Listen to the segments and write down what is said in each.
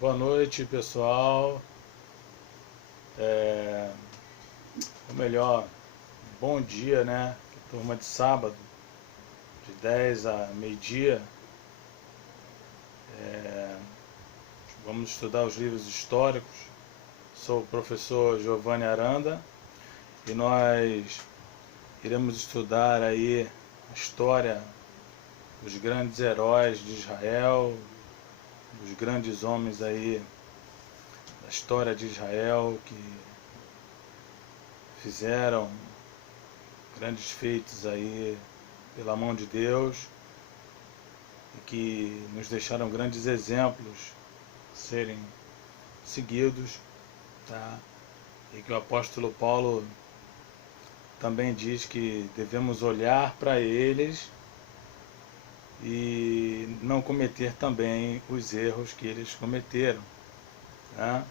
Boa noite, pessoal. Ou melhor, bom dia, né? Turma de sábado, de 10 a meio-dia. Vamos estudar os livros históricos. Sou o professor Giovanni Aranda e nós iremos estudar aí a história dos grandes heróis de Israel, dos grandes homens aí da história de Israel que fizeram grandes feitos aí pela mão de Deus e que nos deixaram grandes exemplos a serem seguidos, tá? E que o apóstolo Paulo também diz que devemos olhar para eles e não cometer também os erros que eles cometeram, tá?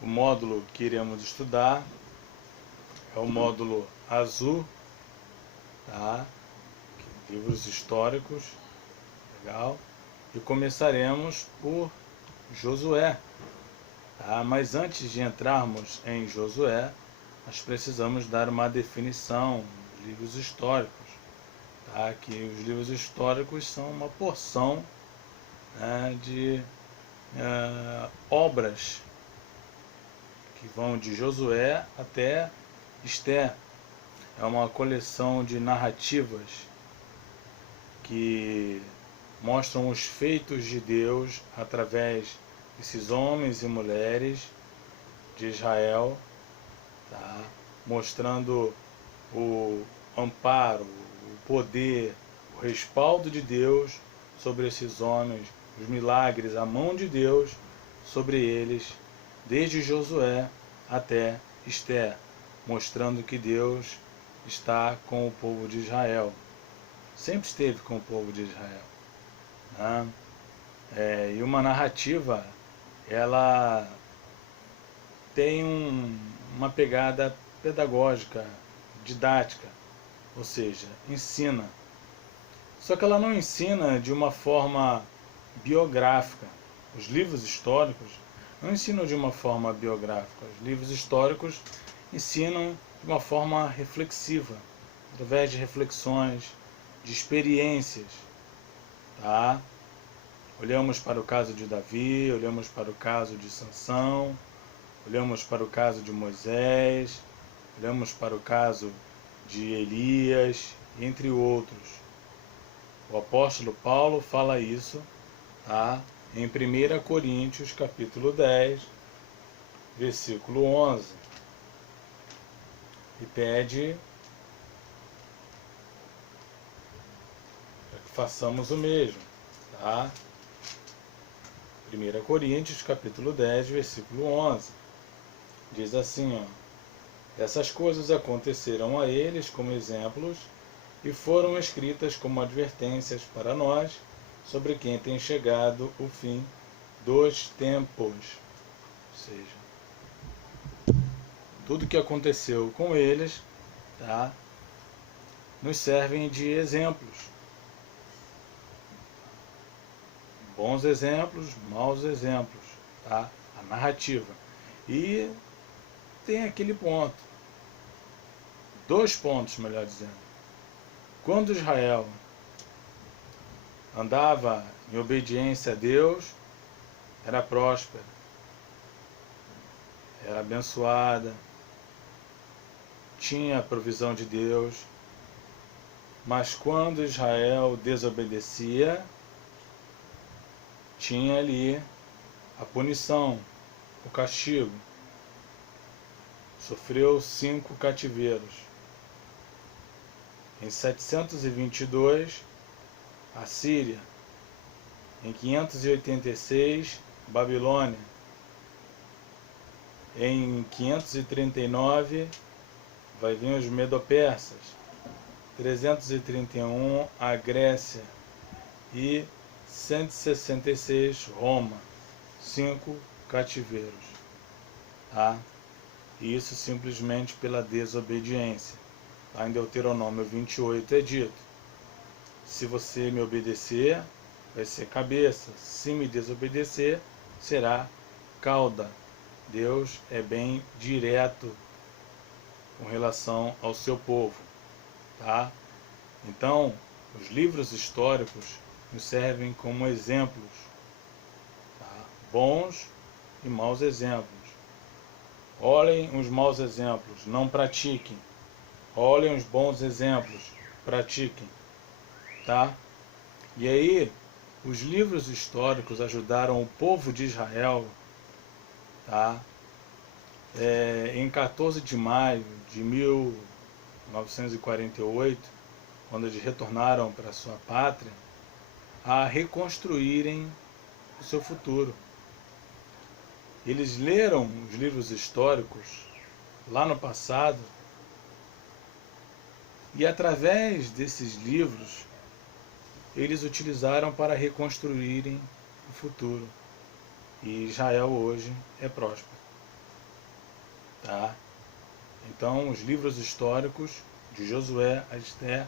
O módulo que iremos estudar é o módulo azul, tá? Livros históricos, legal. E começaremos por Josué, tá? Mas antes de entrarmos em Josué, nós precisamos dar uma definição dos livros históricos, tá? Que os livros históricos são uma porção, né, de obras que vão de Josué até Esté. É uma coleção de narrativas que mostram os feitos de Deus através desses homens e mulheres de Israel, tá? Mostrando o amparo, o poder, o respaldo de Deus sobre esses homens, os milagres, a mão de Deus sobre eles, desde Josué até Esté, mostrando que Deus está com o povo de Israel. Sempre esteve com o povo de Israel, né? E uma narrativa, ela tem uma pegada pedagógica, didática, ou seja, ensina. Só que ela não ensina de uma forma biográfica. Os livros históricos não ensinam de uma forma biográfica. Os livros históricos ensinam de uma forma reflexiva, através de reflexões, de experiências, tá? Olhamos para o caso de Davi, olhamos para o caso de Sansão, olhamos para o caso de Moisés, olhamos para o caso de Elias, entre outros. O apóstolo Paulo fala isso, tá? Em 1 Coríntios capítulo 10, versículo 11. E pede para que façamos o mesmo, tá? 1 Coríntios capítulo 10, versículo 11. Diz assim, ó: essas coisas aconteceram a eles como exemplos e foram escritas como advertências para nós, sobre quem tem chegado o fim dos tempos. Ou seja, tudo que aconteceu com eles, tá, nos servem de exemplos. Bons exemplos, maus exemplos, tá? A narrativa. E tem aquele ponto, 2 pontos, melhor dizendo. Quando Israel andava em obediência a Deus, era próspera, era abençoada, tinha a provisão de Deus. Mas quando Israel desobedecia, tinha ali a punição, o castigo. Sofreu 5 cativeiros. Em 722, a Síria. Em 586, Babilônia. Em 539, vai vir os Medo-Persas. 331, a Grécia. E 166, Roma. 5 cativeiros. Tá? E isso simplesmente pela desobediência. Lá em Deuteronômio 28 é dito: se você me obedecer, vai ser cabeça; se me desobedecer, será cauda. Deus é bem direto com relação ao seu povo, tá? Então, os livros históricos nos servem como exemplos, tá? Bons e maus exemplos. Olhem os maus exemplos, não pratiquem. Olhem os bons exemplos, pratiquem, tá? E aí, os livros históricos ajudaram o povo de Israel, tá? Em 14 de maio de 1948, quando eles retornaram para sua pátria, a reconstruírem o seu futuro. Eles leram os livros históricos lá no passado e, através desses livros, eles utilizaram para reconstruírem o futuro. E Israel hoje é próspero. Tá? Então, os livros históricos de Josué a Esther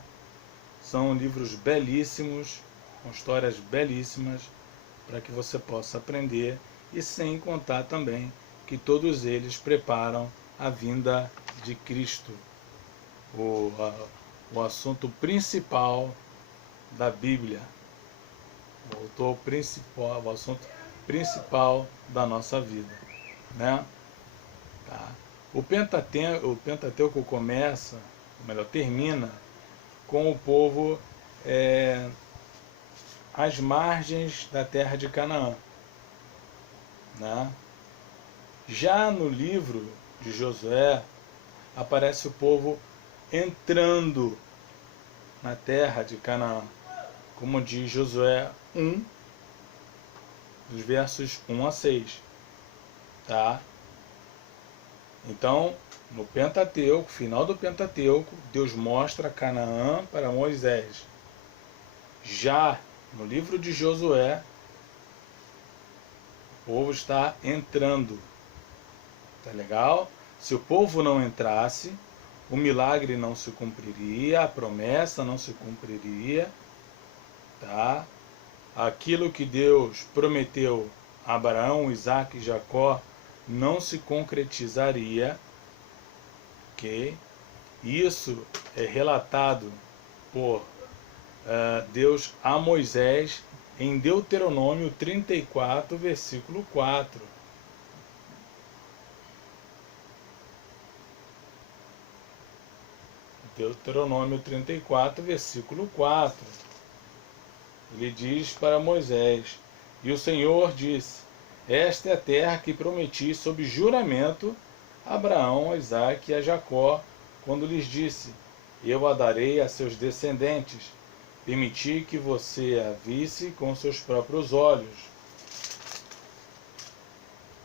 são livros belíssimos, com histórias belíssimas, para que você possa aprender, e sem contar também que todos eles preparam a vinda de Cristo, o assunto principal da Bíblia, o autor principal, o assunto principal da nossa vida, né? Tá? O Pentateuco começa, ou melhor, termina com o povo às margens da terra de Canaã, né? Já no livro de Josué aparece o povo entrando na terra de Canaã, como diz Josué 1, dos versos 1 a 6, tá? Então, no Pentateuco, final do Pentateuco, Deus mostra Canaã para Moisés. Já no livro de Josué, o povo está entrando. Tá legal? Se o povo não entrasse, o milagre não se cumpriria, a promessa não se cumpriria, tá? Aquilo que Deus prometeu a Abraão, Isaque e Jacó não se concretizaria, ok? Isso é relatado por Deus a Moisés em Deuteronômio 34, versículo 4. Deuteronômio 34, versículo 4. Ele diz para Moisés: E o Senhor disse: Esta é a terra que prometi sob juramento a Abraão, a Isaque e a Jacó, quando lhes disse: Eu a darei a seus descendentes. Permiti que você a visse com seus próprios olhos.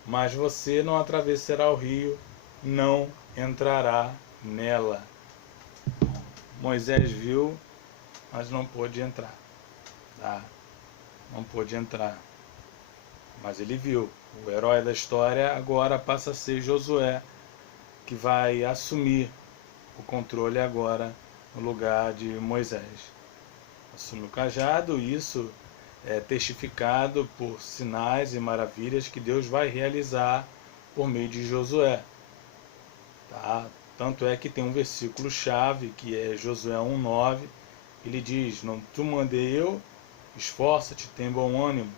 Mas você não atravessará o rio, não entrará nela. Moisés viu, mas não pôde entrar. Tá? Não pôde entrar. Mas ele viu. O herói da história agora passa a ser Josué, que vai assumir o controle agora no lugar de Moisés. Assume o cajado, isso é testificado por sinais e maravilhas que Deus vai realizar por meio de Josué. Tá? Tanto é que tem um versículo chave, que é Josué 1,9, ele diz: Não te mandei eu, esforça-te, tem bom ânimo,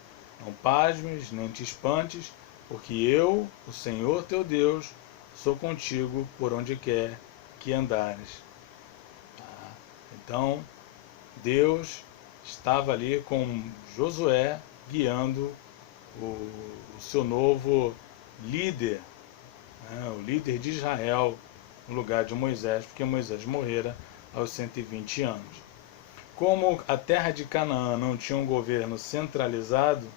não pasmes, nem te espantes, porque eu, o Senhor teu Deus, sou contigo por onde quer que andares. Tá? Então, Deus estava ali com Josué, guiando o seu novo líder, né, o líder de Israel, no lugar de Moisés, porque Moisés morrera aos 120 anos. Como a terra de Canaã não tinha um governo centralizado,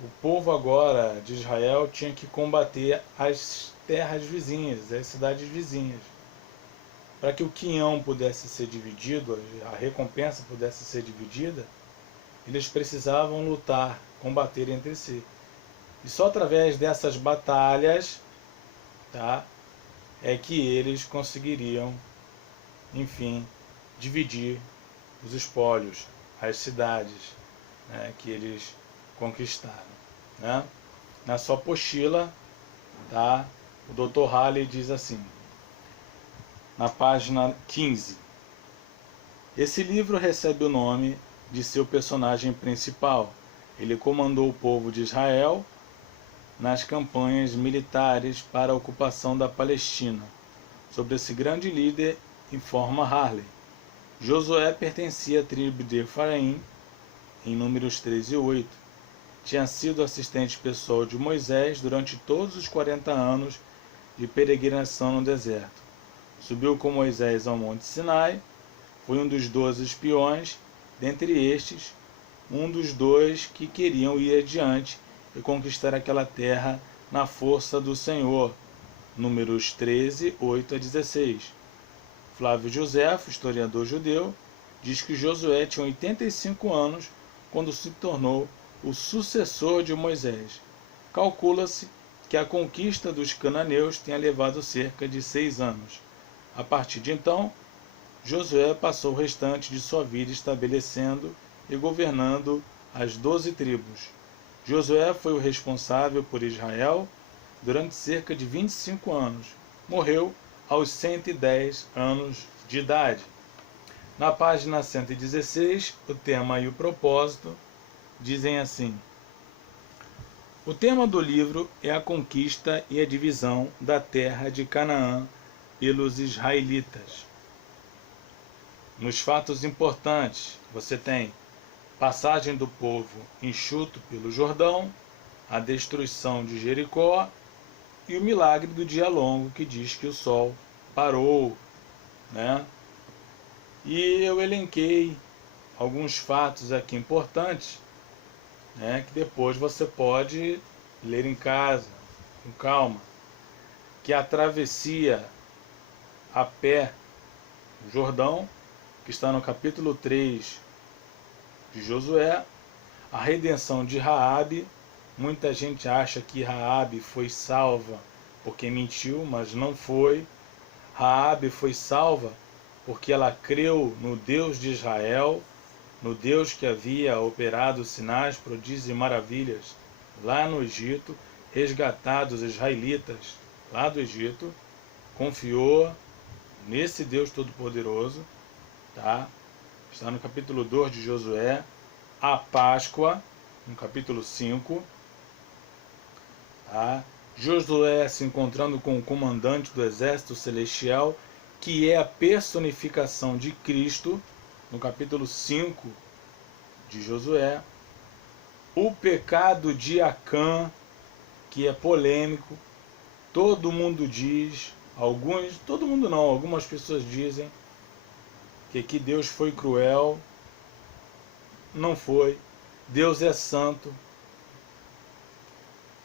o povo agora de Israel tinha que combater as terras vizinhas, as cidades vizinhas. Para que o quinhão pudesse ser dividido, a recompensa pudesse ser dividida, eles precisavam lutar, combater entre si. E só através dessas batalhas, tá, é que eles conseguiriam, enfim, dividir os espólios, as cidades, né, que eles conquistaram, né? Na sua apostila, tá? O Dr. Halley diz assim, na página 15: esse livro recebe o nome de seu personagem principal. Ele comandou o povo de Israel nas campanhas militares para a ocupação da Palestina. Sobre esse grande líder, informa Halley: Josué pertencia à tribo de Efraim, em Números 13 e 8. Tinha sido assistente pessoal de Moisés durante todos os 40 anos de peregrinação no deserto. Subiu com Moisés ao Monte Sinai, foi um dos 12 espiões, dentre estes, um dos 2 que queriam ir adiante e conquistar aquela terra na força do Senhor. Números 13, 8 a 16. Flávio Josefo, historiador judeu, diz que Josué tinha 85 anos quando se tornou o sucessor de Moisés. Calcula-se que a conquista dos cananeus tenha levado cerca de 6 anos. A partir de então, Josué passou o restante de sua vida estabelecendo e governando as 12 tribos. Josué foi o responsável por Israel durante cerca de 25 anos. Morreu aos 110 anos de idade. Na página 116, o tema e o propósito dizem assim: o tema do livro é a conquista e a divisão da terra de Canaã pelos israelitas. Nos fatos importantes, você tem passagem do povo enxuto pelo Jordão, a destruição de Jericó e o milagre do dia longo, que diz que o sol parou, né? E eu elenquei alguns fatos aqui importantes, né, que depois você pode ler em casa, com calma, que a travessia a pé do Jordão, que está no capítulo 3 de Josué, a redenção de Raabe. Muita gente acha que Raabe foi salva porque mentiu, mas não foi. Raabe foi salva porque ela creu no Deus de Israel, no Deus que havia operado sinais, prodígios e maravilhas lá no Egito, resgatado os israelitas lá do Egito, confiou nesse Deus Todo-Poderoso, tá? Está no capítulo 2 de Josué. A Páscoa, no capítulo 5, tá? Josué se encontrando com o comandante do exército celestial, que é a personificação de Cristo, no capítulo 5 de Josué. O pecado de Acã, que é polêmico, todo mundo diz, todo mundo não, algumas pessoas dizem que Deus foi cruel. Não foi. Deus é santo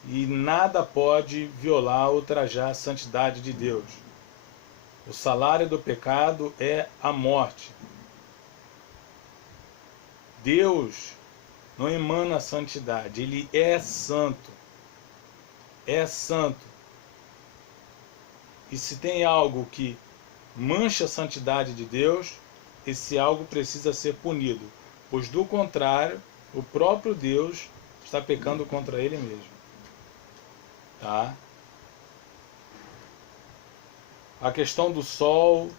e nada pode violar ou ultrajar a santidade de Deus. O salário do pecado é a morte. Deus não emana a santidade, ele é santo. É santo. E se tem algo que mancha a santidade de Deus, esse algo precisa ser punido, pois do contrário, o próprio Deus está pecando contra ele mesmo. Tá? A questão do sol,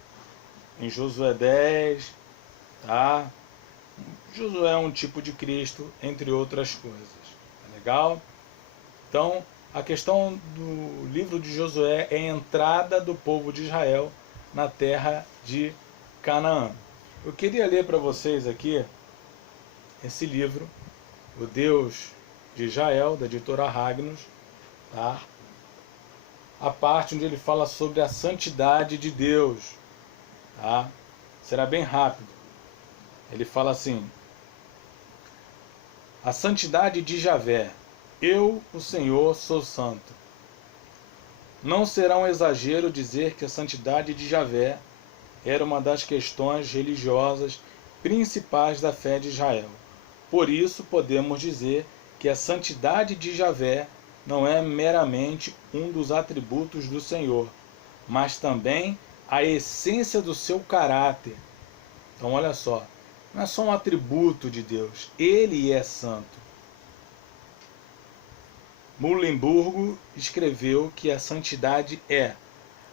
em Josué 10, tá? Josué é um tipo de Cristo, entre outras coisas. Tá legal? Então, a questão do livro de Josué é a entrada do povo de Israel na terra de Canaã. Eu queria ler para vocês aqui esse livro, O Deus de Israel, da editora Ragnos, tá? A parte onde ele fala sobre a santidade de Deus, tá? Será bem rápido. Ele fala assim: a santidade de Javé. Eu, o Senhor, sou santo. Não será um exagero dizer que a santidade de Javé era uma das questões religiosas principais da fé de Israel. Por isso, podemos dizer que a santidade de Javé não é meramente um dos atributos do Senhor, mas também a essência do seu caráter. Então, olha só, não é só um atributo de Deus, ele é santo. Muhlenberg escreveu que a santidade é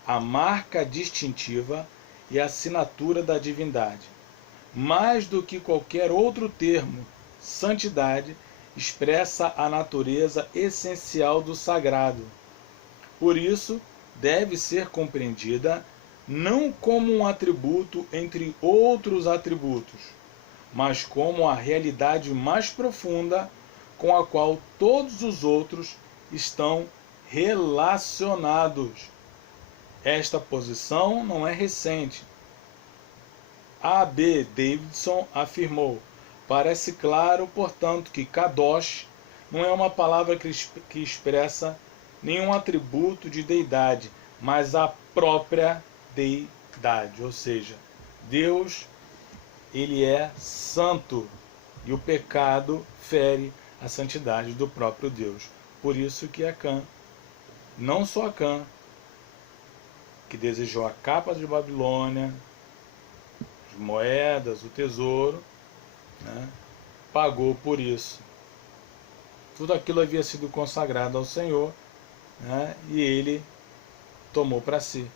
a marca distintiva e a assinatura da divindade. Mais do que qualquer outro termo, santidade expressa a natureza essencial do sagrado. Por isso, deve ser compreendida não como um atributo entre outros atributos, mas como a realidade mais profunda com a qual todos os outros estão relacionados. Esta posição não é recente. A. B. Davidson afirmou: parece claro, portanto, que Kadosh não é uma palavra que expressa nenhum atributo de deidade, mas a própria deidade. Ou seja, Deus, ele é santo e o pecado fere a santidade do próprio Deus. Por isso que Acã, não só Acã, que desejou a capa de Babilônia, as moedas, o tesouro, né, pagou por isso. Tudo aquilo havia sido consagrado ao Senhor, né, e ele tomou para si.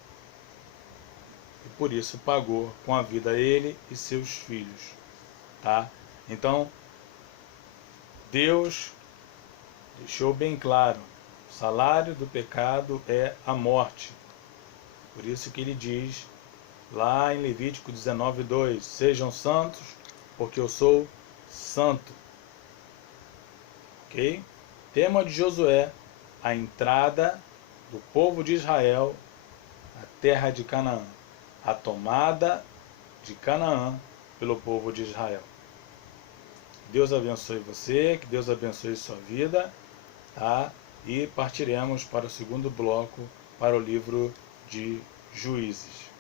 E por isso pagou com a vida ele e seus filhos. Tá? Então, Deus deixou bem claro: o salário do pecado é a morte. Por isso que ele diz lá em Levítico 19:2: sejam santos, porque eu sou santo. Ok? Tema de Josué: a entrada do povo de Israel na terra de Canaã. A tomada de Canaã pelo povo de Israel. Deus abençoe você, que Deus abençoe sua vida, tá? E partiremos para o segundo bloco, para o livro de Juízes.